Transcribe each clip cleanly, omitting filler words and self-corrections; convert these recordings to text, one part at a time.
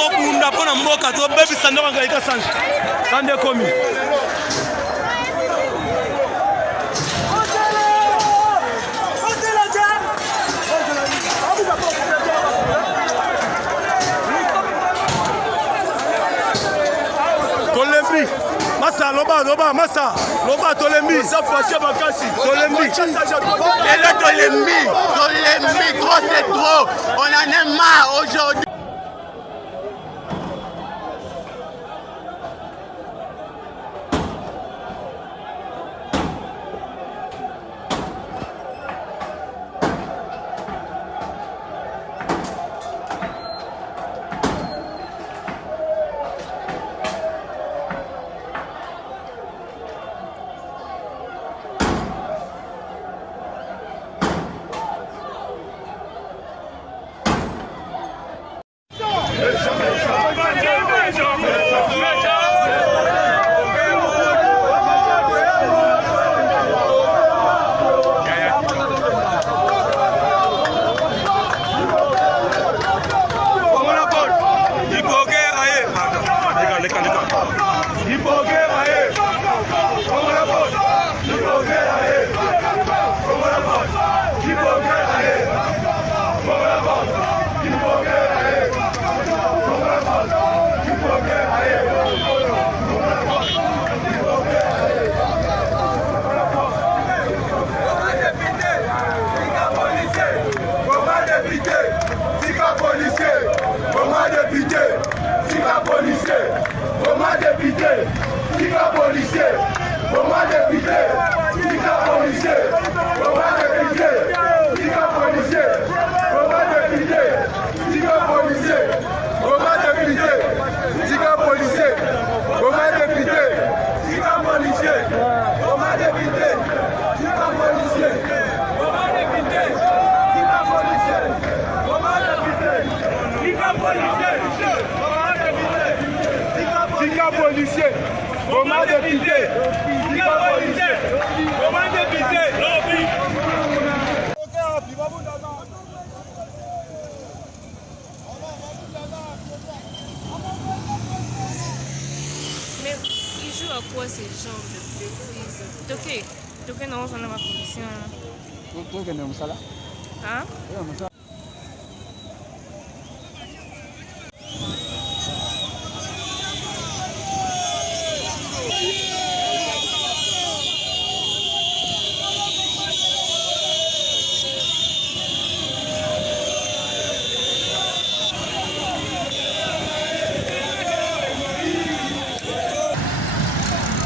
tozobunda mpona mboka tozobebisa ndeko angalika sange sande komi tolembi masa loba masa loba tolembi ça fâché bakasi tolembi et tolembi trop c'est trop on en est marre aujourd'hui. Mais ils jouent à quoi ces gens de bêtises? Toqué non, on a ma position. Hein?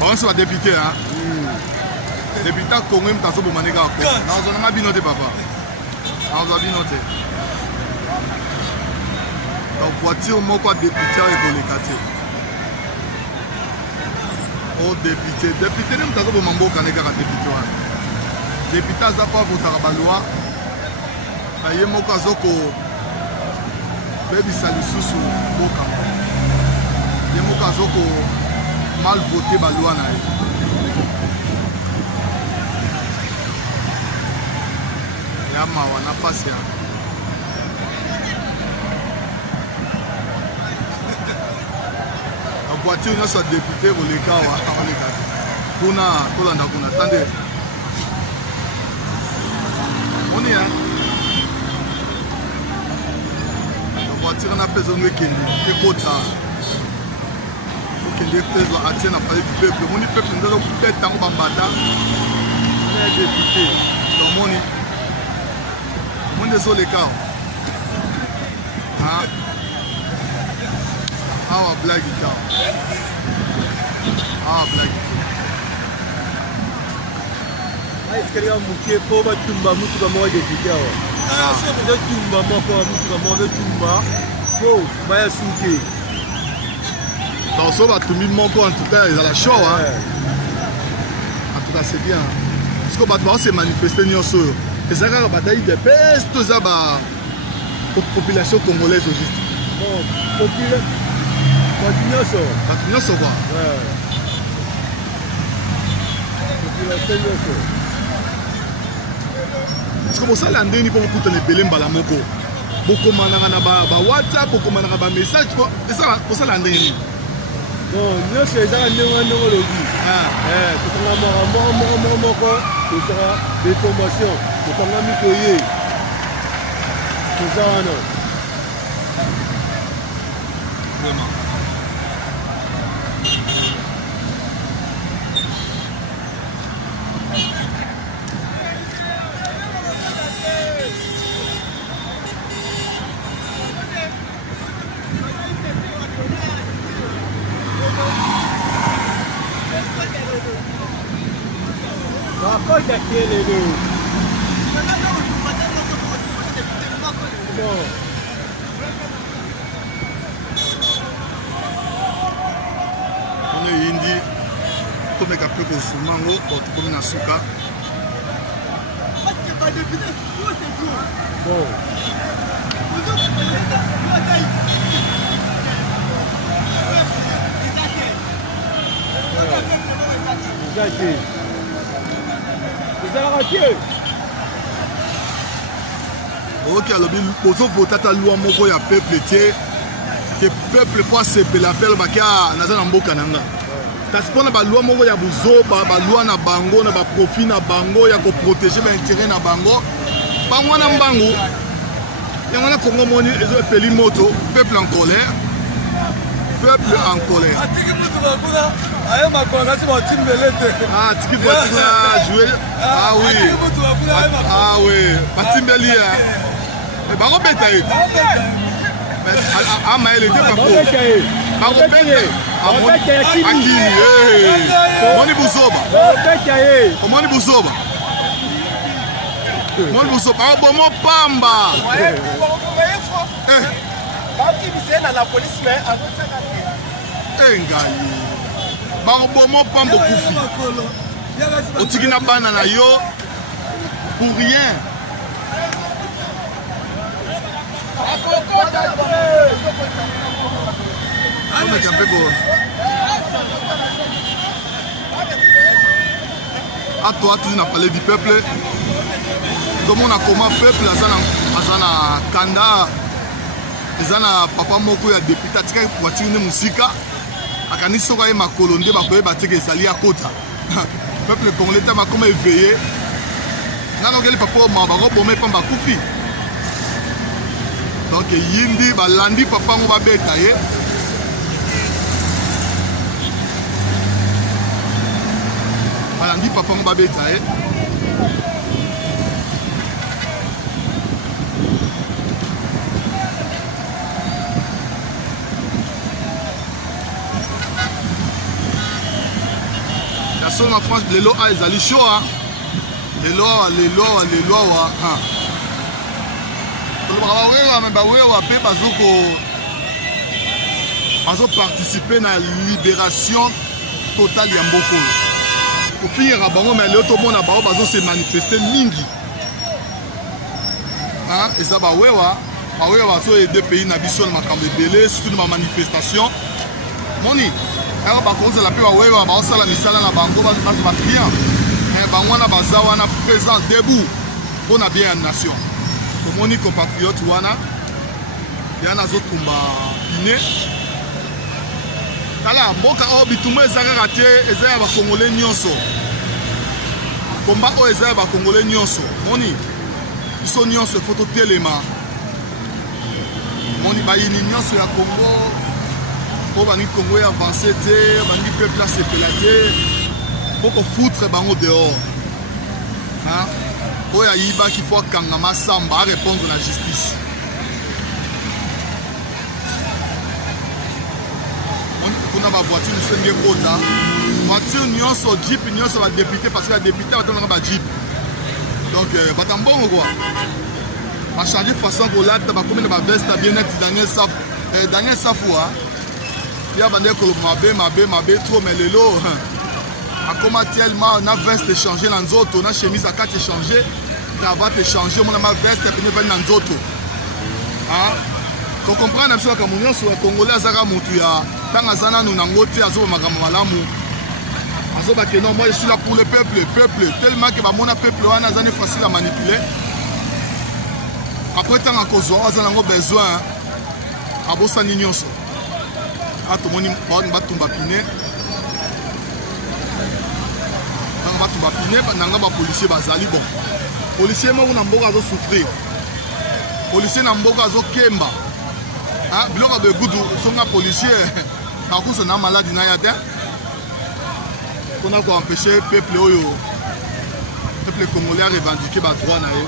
On soit député, hein. Député Congo, même tasso bomanega. Non, on a binoté papa. On a binoté. Donc voiture moi quoi député et pour les quartiers. Oh député même tasso bomambo kanega député. Député ça pas pour tarabaloi. Aye moko azoko baby salisusu boka. Ye moko azoko mal voté la loi. Il y a ma passé. La voiture est soit député pour les cas. Attendez. On est là. La voiture n'a pas besoin de quota. Qui attiennent à parler du peuple. Mon peuple nous a coupé tant de bambata. On est député. Donc mon est sur les cas. Ah, blague. Blague. Est-ce qu'il y a un mouquet pour Tumba, Moussa Moa député? C'est de Tumba, Moussa Tumba, pour Maya Souké. Dans ce cas, tout le monde en tout cas, ils ont la show. Hein. En tout cas, c'est bien. Parce que le s'est manifesté. Et ça a bataille des pestes, tout ça, la population congolaise au juste. Bon, population. Population quoi? Population. Parce que ça, l'année, il faut que les Belém Balamoko. bokomana na ba WhatsApp bokomana na ba message pour ça la ndenge bon nyonso ezaka ndenge olobi tokanga moko tozaka d'information tokangami koye toza wana vraiment on est indi comme un peu comme Soumango comme na suka bon ok alobi bozovota ta loi moko ya peuple tie ke peuple po asepela pele bakia naza na mboka na nga kasi mpona balwa moko ya buzoba balwa na bango na baprofit na bango ya koprotege bainteret na bango bango wana mbangu yango wana kongo moni ezopeli moto peuple en colère tiki voiture jouer oui batimbeli bakobeta ye amaele te bako bakobeta akini omoni buzoba bakobomo pamba engai bakobomo pamba okufi otiki na bana na yo pour rien toi tu n'as parlé du peuple comment on a comment peuple azana kanda ezana papa moko ya député tika voiture ne musika akanisi soka ye makolo nde bakoyeba teke ezali akota peuple congolais tama comme éveillé nanokeli papa ma bakoboma pamba kufi donc yindi balandi papa ngo babeta ye balandi papa ngo babeta ye son en France lelo a ezali chaud hein lelo wa hein bawewa mpe bazoparticipe na libération totale ya mbokolo kofinira bango me leo tomona bango bazose manifeste mingi eza bawewa bazoede pays na biso na makambo ebele surtout na bamanifestation moni ero bakonzela mpe bawewa baosala misala na bango baza baclient bango wana baza wana présent debout mpo na bien ya nation omoni compatriote wana ya nazotumba pine tala mboka oyo bitumba eza kaka te eza ya bakongole nyonso komba oyo eza ya bakongole nyonso moni biso nyonso efo totelema moni bayini nyonso ya kongo oyo balingi kongo ya avance te balingi peuple asepela te fo kofoutre bango dehors oyo ayibaki fo akanga masamba arépondre na justice kuna bavoiture mosu enge ekota voiture nyonso jeep nyonso badepute parce que badepute batonaka bajeep donc bata mbongo kua bachange façon kolata bakomi na baveste bien neti daniel safua ya bandeki koloba mabe trop mais lelo akoma tellement na veste échanger na nzoto na chemise akati échanger cravate échanger mona ma veste pene vali na nzoto tocomprendre na biso kaka mo nyonso ya congolais azaka motu ya ntango aza nanu nango te azoba makambo malamu azobake non moi je suis là pour le peuple tellement ke bamona peuple wana aza ne facile à manipuler après ntango akozwa aza nango besoin abosani nyonso atomoni batumba pine ntango batumba pine nanga bapolisier bazali bon policier moko na mboka azosouffrir policier na mboka azokemba biloko begudu songa policier akusa na maladi na ya te mpona koempêche peuple oyo peuple congolais a revendiqué badroit na ye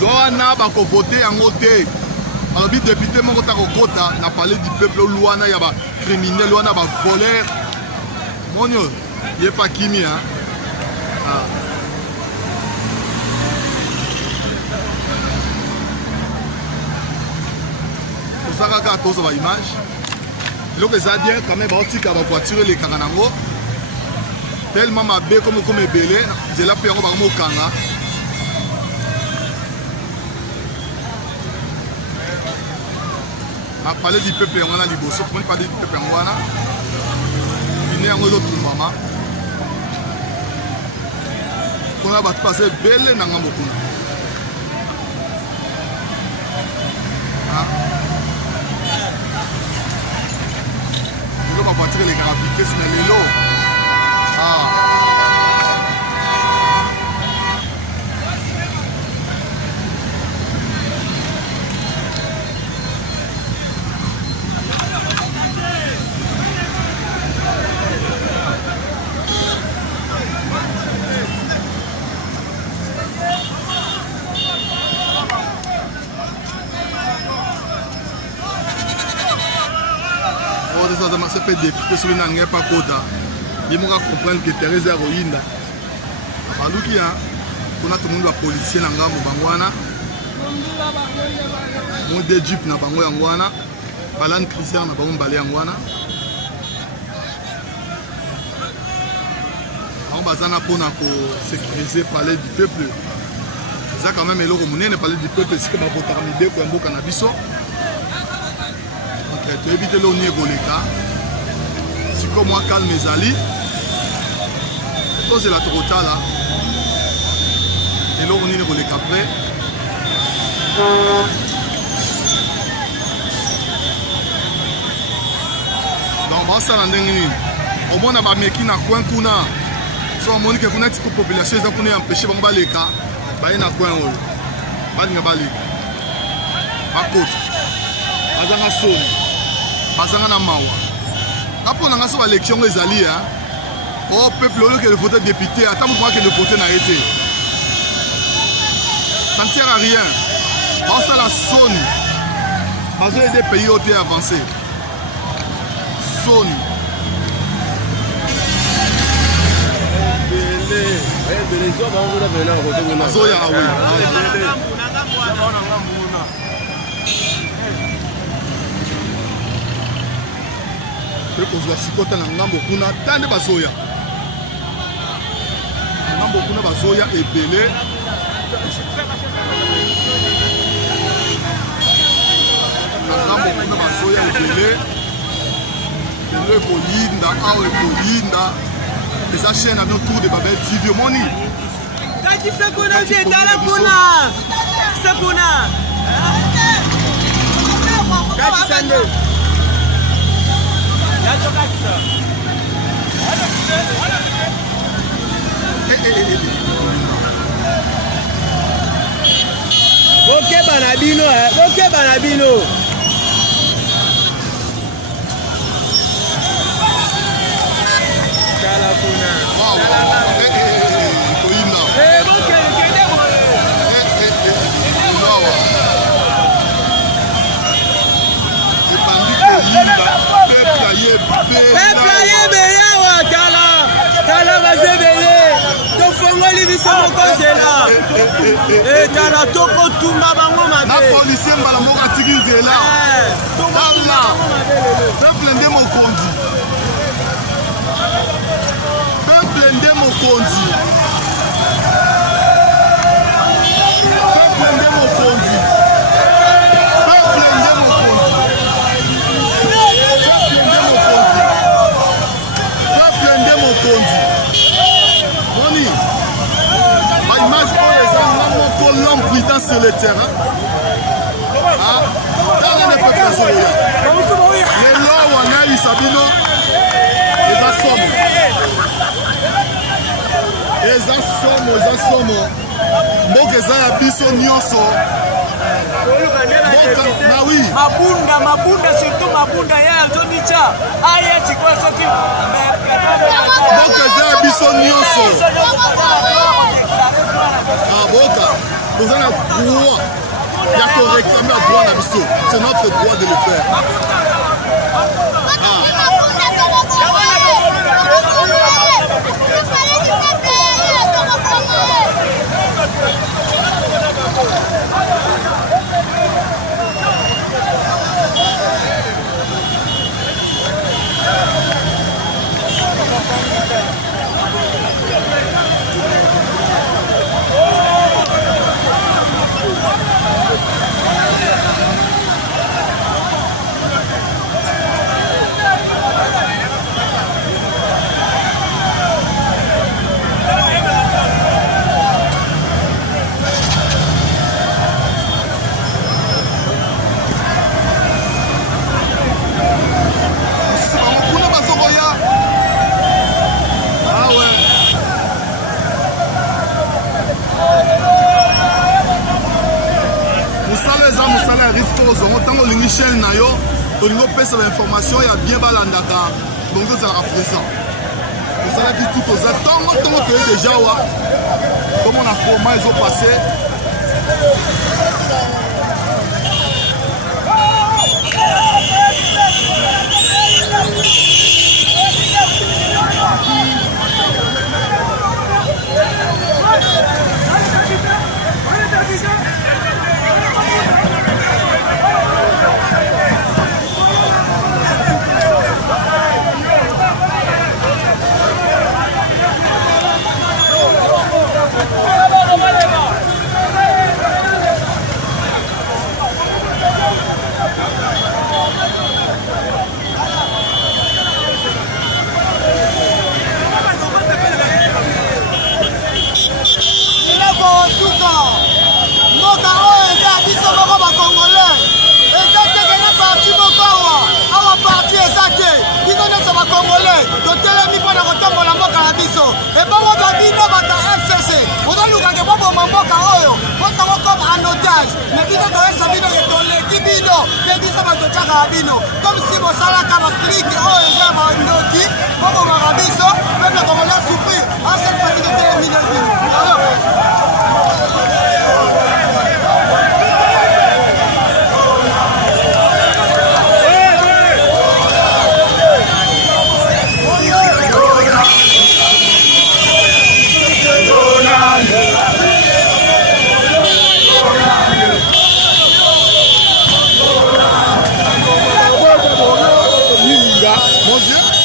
lo wana bakovote yango te alobi député moko takokota na palais du peuple olu wana ya bacriminel wana bavoler moni oyo ye pa kimi toza kaka toza baimage biloko eza bien quand même baotika bavoiture elekaka nango tellement mabe comme ebele nzela mpe yango bango mokanga palais du peuple yango wana liboso pomoni palais du peuple yango wana bine yango ezotumbama mpona bato baza ebele na ngambo kuna lelo bavoiture elekaka vitese na lelo ça peut député sur une année pas quota. Il m'a comprendre que Thérèse Royinda. Baluki on a tout le monde policier na ngambo bangwana. Mon de jeep na bango yangwana. Balan Christian na bango balé yangwana. On bazana pona ko sécuriser palais du peuple. Ça quand même eloko munene palais du peuple c'est que ba votera mibeko ya mboka na biso. Tu évites le Niegoleka. Si comme moi calme mes alliés, c'est la trota là. Et là on est Niegoleka après. Donc on va s'en au moins on va mettre na coin kuna. So on montre que kuna petite population ça kuna empêcher bon baleka. Ba na coin oyo. Ba nga baleka. À côté. Azanga son. Bazanga na mawa kapo na ngaso élection ezali au peuple oyo que le vote député attends moi que le vote na été ça ne sert à rien on ça la sonne bazo aider pays au avancé sonne bazo ya oui kozwa sikota na ngambo kuna tande bazoya ngambo kuna bazoya ebele na ngambo kuna bazoya ebele ele kolinda awa ekolinda eza chaîne avion tour de Babel TV omoni kati sekuna jetala kuna sekuna kati sande bokeba na bino bokeba na bino tala kuna koinda bokende peuple ayebele awa tala bazebele tofongoli biso moko nzela tala tokotumba bango mabe na policier mbala moko atiki nzela tala peuple nde mokonzi peuple nde mokonzi peuple nde mokonzi peuple nde mokonzi mokonzi moni ba image oyo eza nga moko l'homme prudent sur le terrain somo eza somo mboka eza ya biso nyonso na oui mabunda surtout mabunda ye azonicha aye chikola soki mboka eza ya biso nyonso boka toza na droit ya koréclamer la droit na biso c'est notre droit de le faire ntango olingi chaîne na yo olingi opesa bainformation ya bien balandaka donc ozalaka présent osalaki tout oza ntongo toye deja wa komona koma ezopase totelemi mpona kotambola mboka na biso ebongo babino bata FCC ozolukake boboma mboka oyo botango comme en otage me biso toyesa bino ke toleki bino mpe biso bato tyakaka bino comme si bosalaka baklike oyo eza bandoki bobomaka biso peuple congolais souffrir en cette partie totelemi na bino Mon Dieu.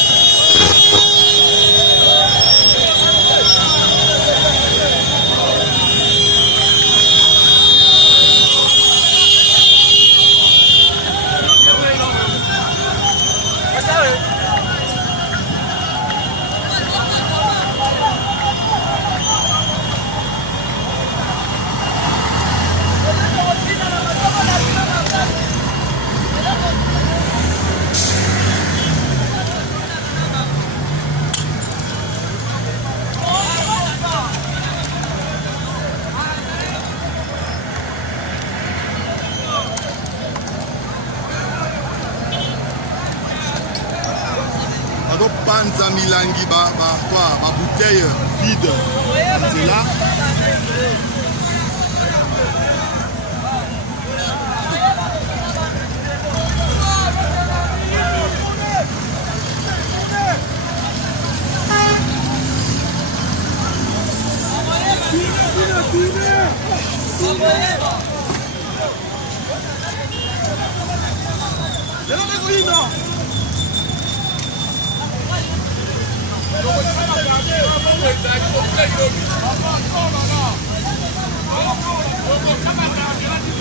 Panza milangi ba bouteille vide c'est là Vamos,